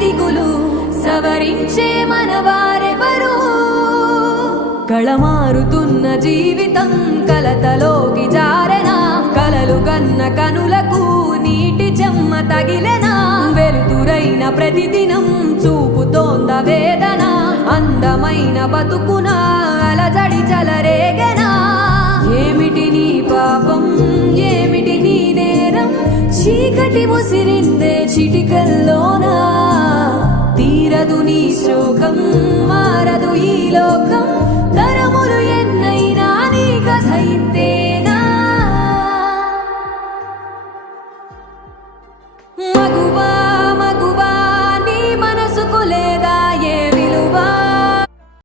దిగులు సవరించే మనవారెవరు కళమారుతున్న జీవితం కలతలోకి జారనా కలలు కన్న కనులకు నీటి చెమ్మ తగిలెనా వెలుతురైన ప్రతిదినం చూపుతోంద వేదన అందమైన బతుకున అలజడి చలరేగనా ఏమిటి నీ పాపం ఏమిటి నీ నేరం చీకటి ముసిరిందే చిటికల్లో శోకం మారదు